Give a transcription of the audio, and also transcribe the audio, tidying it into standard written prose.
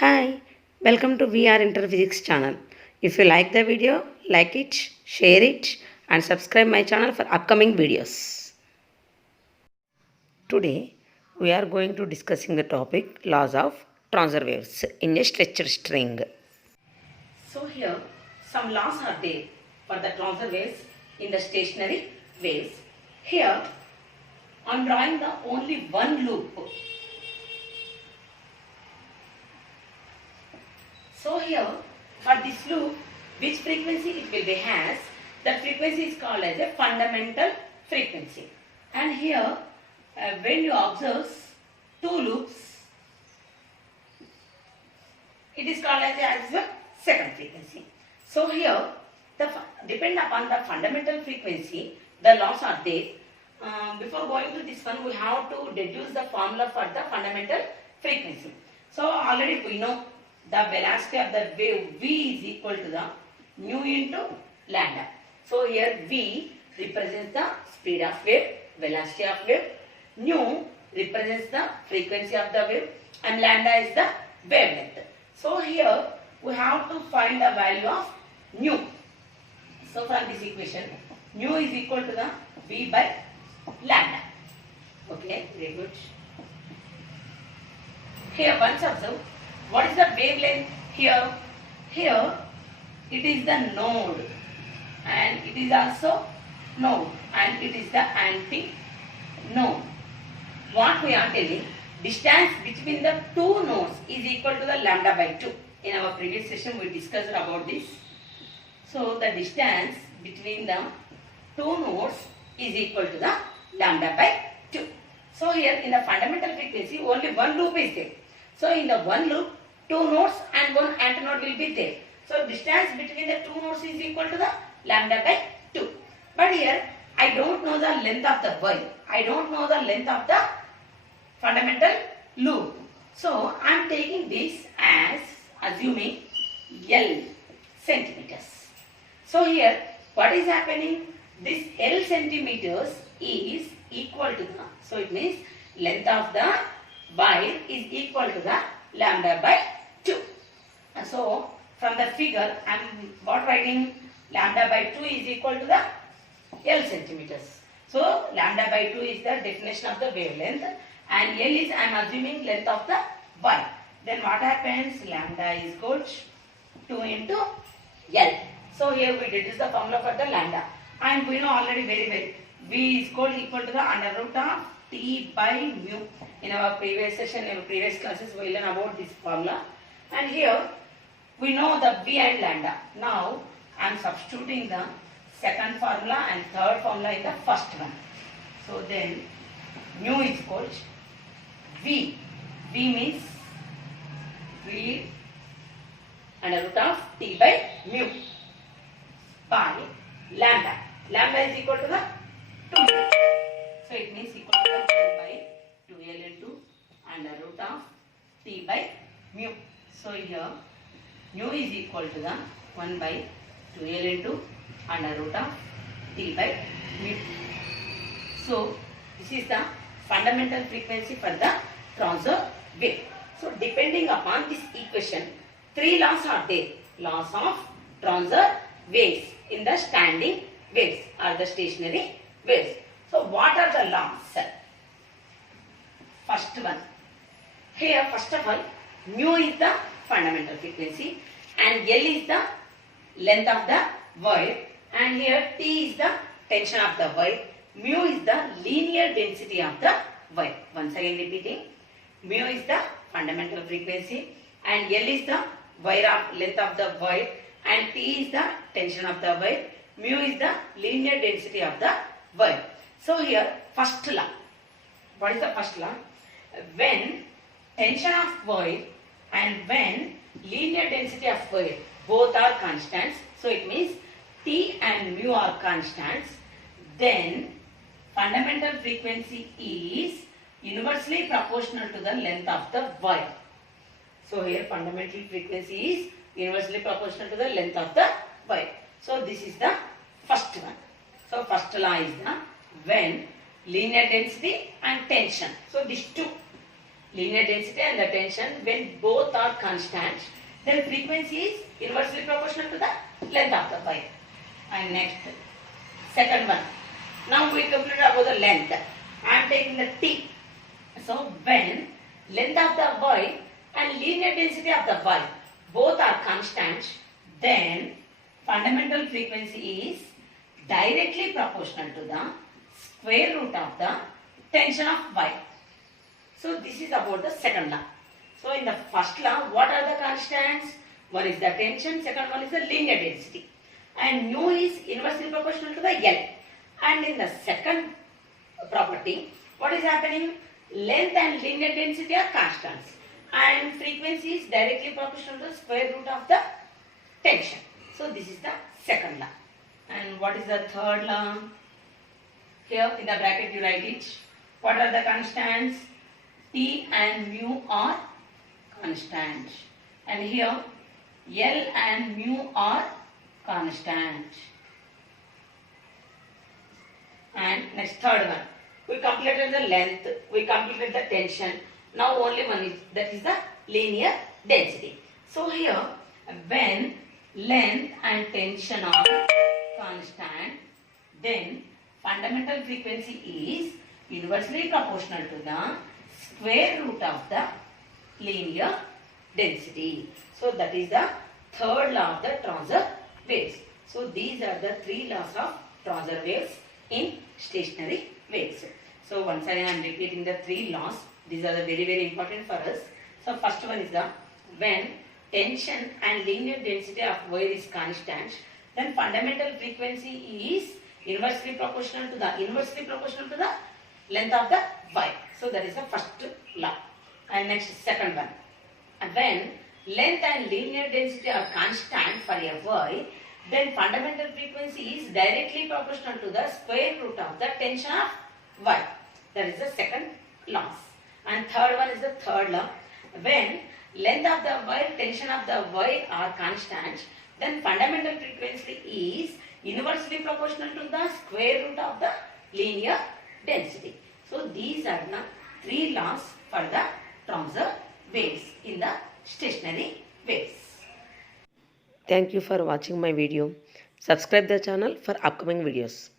Hi, welcome to VR Interphysics channel. If you like the video, like it, share it and subscribe my channel for upcoming videos. Today we are going to discussing the topic laws of transfer waves in a stretched string. So here some laws are there for the transfer waves in the stationary waves. Here I am drawing the only one loop. So here for this loop, which frequency it will be has, that frequency is called as a fundamental frequency. And here when you observe two loops, it is called as the second frequency. So here depend upon the fundamental frequency, the laws are there. Before going to this one, we have to deduce the formula for the fundamental frequency. So already we know the velocity of the wave v is equal to the mu into lambda. So here v represents the speed of wave, velocity of wave, nu represents the frequency of the wave, and lambda is the wavelength. So here we have to find the value of nu. So from this equation, nu is equal to the v by lambda. Okay, very good. Here once observe, what is the wavelength here? Here it is the node and it is also node and it is the anti-node. What we are telling, distance between the two nodes is equal to the lambda by 2. In our previous session we discussed about this. So the distance between the two nodes is equal to the lambda by 2. So here in the fundamental frequency only one loop is there. So in the one loop, two nodes and one antinode will be there. So distance between the two nodes is equal to the lambda by 2. But here I don't know the length of the wire. I don't know the length of the fundamental loop. So I am taking this as assuming L centimeters. So here what is happening? This L centimeters is equal to the, so it means length of the wire is equal to the lambda by 2. So from the figure I am what writing? Lambda by 2 is equal to the L centimeters. So lambda by 2 is the definition of the wavelength and L is I am assuming length of the wire. Then what happens? Lambda is equal to 2 into L. So here we deduce the formula for the lambda and we know already very well V is equal to the under root of T by mu. In our previous session, in our previous classes, we learn about this formula. And here, we know the V and lambda. Now, I am substituting the second formula and third formula in the first one. So then, mu is equal to V. V means V under root of T by mu by lambda. Lambda is equal to the 2. So it means equal to the 1 by 2L into under root of T by mu. So here mu is equal to the 1 by 2L into under root of T by mu. So this is the fundamental frequency for the transfer wave. So depending upon this equation, three laws are there. Laws of transfer waves in the standing waves or the stationary waves. So what are the laws? First one. Here first of all, mu is the fundamental frequency and L is the length of the wire and here T is the tension of the wire. Mu is the linear density of the wire. Once again repeating. Mu is the fundamental frequency and L is the length of the wire and T is the tension of the wire. Mu is the linear density of the wire. So here first law. What is the first law? When tension of wire and when linear density of wire both are constants, so it means T and mu are constants, then fundamental frequency is inversely proportional to the length of the wire. So here fundamental frequency is inversely proportional to the length of the wire. So this is the first one. So first law is the when linear density and tension. So these two linear density and the tension when both are constant, then frequency is inversely proportional to the length of the wire. And next, second one. Now we completed about the length. I am taking the T. So when length of the wire and linear density of the wire both are constant, then fundamental frequency is directly proportional to the square root of the tension of wire. So this is about the second law. So in the first law, what are the constants? One is the tension, second one is the linear density. And mu is inversely proportional to the L. And in the second property, what is happening? Length and linear density are constants. And frequency is directly proportional to the square root of the tension. So this is the second law. And what is the third law? Here in the bracket you write it. What are the constants? T and mu are constant. And here L and mu are constant. And next third one. We completed the length, we completed the tension. Now only one is, that is the linear density. So here when length and tension are constant, then fundamental frequency is inversely proportional to the square root of the linear density. So that is the third law of the transverse waves. So these are the three laws of transverse waves in stationary waves. So once again I am repeating the three laws. These are the very important for us. So first one is the when tension and linear density of wire is constant, then fundamental frequency is inversely proportional to the length of the wire. So that is the first law. And next second one. When length and linear density are constant for a wire, then fundamental frequency is directly proportional to the square root of the tension of wire. That is the second law. And third one is the third law. When length of the wire, tension of the wire are constant, then fundamental frequency is inversely proportional to the square root of the linear density. So these are the three laws for the transverse waves in the stationary waves. Thank you for watching my video. Subscribe the channel for upcoming videos.